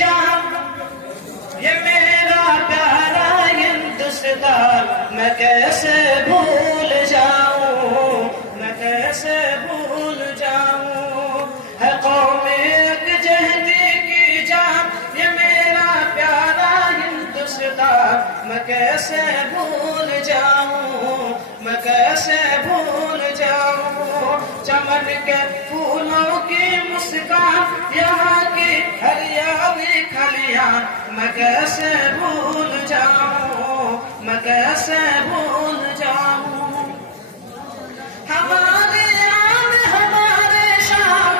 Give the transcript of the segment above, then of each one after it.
जान, ये मेरा प्यारा हिंदुस्तान, मैं कैसे भूल जाऊं, मैं कैसे भूल जाऊं। है कौमे यकजहती की जान, ये मेरा प्यारा हिंदुस्तान, मैं कैसे भूल जाऊं, मैं कैसे भूल जाऊं। चमन के फूलों की मुस्कान, यहाँ की हरियाली खलियां, मैं कैसे भूल जाऊं, मैं कैसे भूल जाऊं। हमारे आन हमारे शान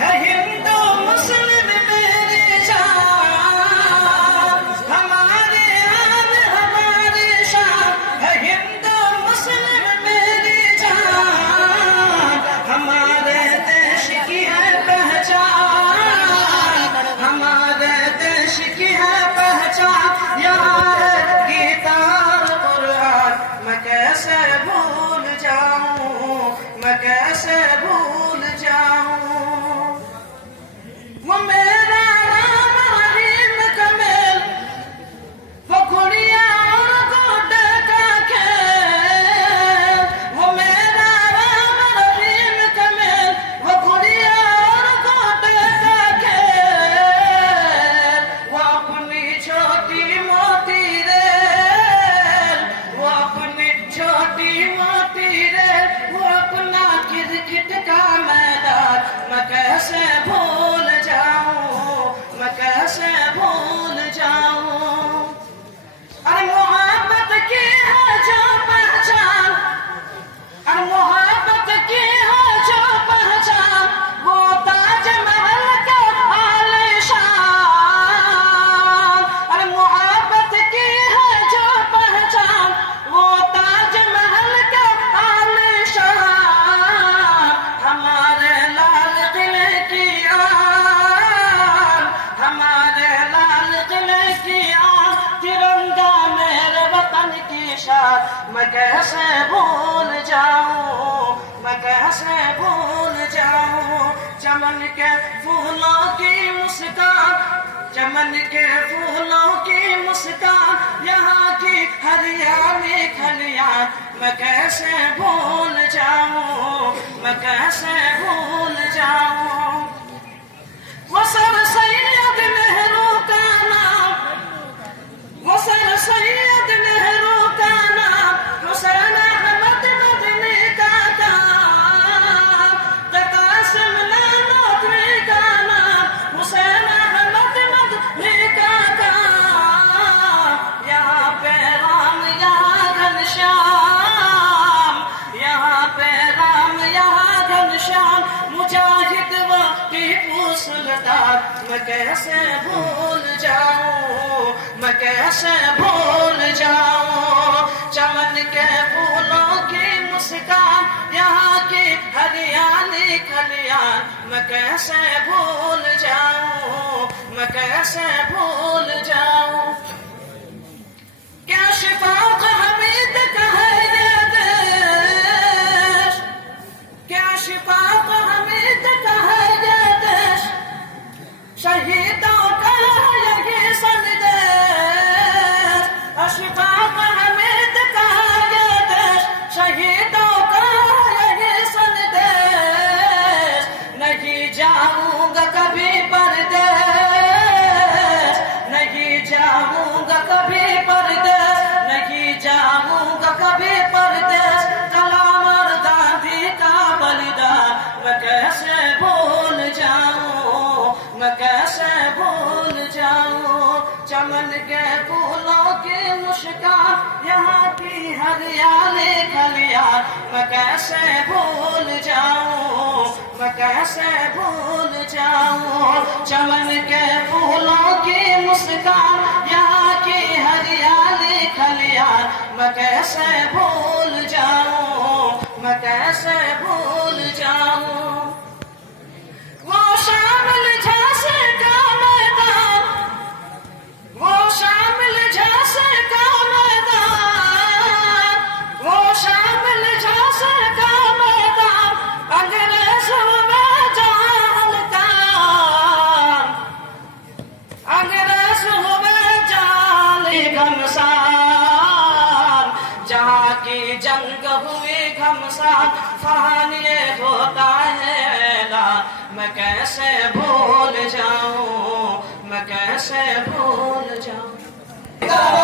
है हिंदू मुस्लिम मेरी जान, हमारे आन हमारे शान है हिंदू मुस्लिम मेरी जान। हमारे देश की है पहचान, हमारे देश की है पहचान, यहाँ है गीता और कुरान, मैं कैसे भूल जाऊं, मैं कैसे भूल जाऊं। वो मेरा राम रहीम का मेल, वो गुड़िया और गोटे का खेल, वो मेरा राम रहीम का मेल, वो गुड़िया और गोटे का खेल। वो अपनी छोटी मोटी रेल, वो अपनी छोटी मोटी रेल, वो अपना क्रिकेट का मैदान, मैं कैसे भूल जाऊं, मैं कैसे भूल जाऊं। अरे मोहब्बत की है जो पहचान, अरे मोहब्बत की है जो पहचान, वो ताजमहल का आलीशान। अरे मोहब्बत की है जो पहचान, वो ताजमहल का आलीशान। हमारे लाल किले की आन, हमारे लाल किले की आन, तिरंगा मेरे वतन की शान, मैं कैसे भूल जाऊं, मैं कैसे भूल जाऊं। चमन के फूलों की मुस्कान, चमन के फूलों की मुस्कान, यहाँ की हरियाली खलियान, मैं कैसे भूल जाऊं, मैं कैसे भूल जाऊं। वो सर सैयद नेहरू का नाम, वो सर सैयद नेहरू का नाम, हुसैन अहमद मदनी का नाम, कासिम नानोतवी का नाम, हुसैन अहमद मदनी का नाम। यहाँ पे राम, यहाँ घनश्याम, यहाँ पे राम, यहाँ घनश्याम, मुजाहिद व टीपू सुल्तान, मैं कैसे भूल जाऊं, मैं कैसे भूल जाऊं। चमन के फूलों की मुस्कान, यहाँ की हरियाली खलियान, मैं कैसे भूल जाऊं, मैं कैसे भूल जाऊं। क्या शिफाक हमीद का है ये देश, क्या शिफाक हमीद का है ये देश, शहीदों का यही संदेश। अशफाक हमीद का ये देश, शहीदों का यही संदेश। नहीं जाऊंगा कभी परदेश, नहीं जाऊंगा कभी परदेश, नहीं जाऊंगा कभी परदेश। कलाम और गांधी का बलिदान, मैं कैसे भूल जाऊं, मैं कैसे भूल जाऊं। चमन के फूलों की मुस्कान, यहाँ की हरियाली खलियान, मैं कैसे भूल जाऊं, मैं कैसे भूल जाऊं। चमन के फूलों की मुस्कान, यहाँ की हरियाली खलियान, मैं कैसे भूल जाऊं, मैं कैसे भूल जाऊं। वो शामिल झांसे का मैदान, वो शामिल झांसे का मैदान, वो शामिल झांसे का मैदान, अंग्रेजों में जान का की जंग हुई घमसान, फरहान ये होता है ऐलान, मैं कैसे भूल जाऊं, मैं कैसे भूल जाऊं।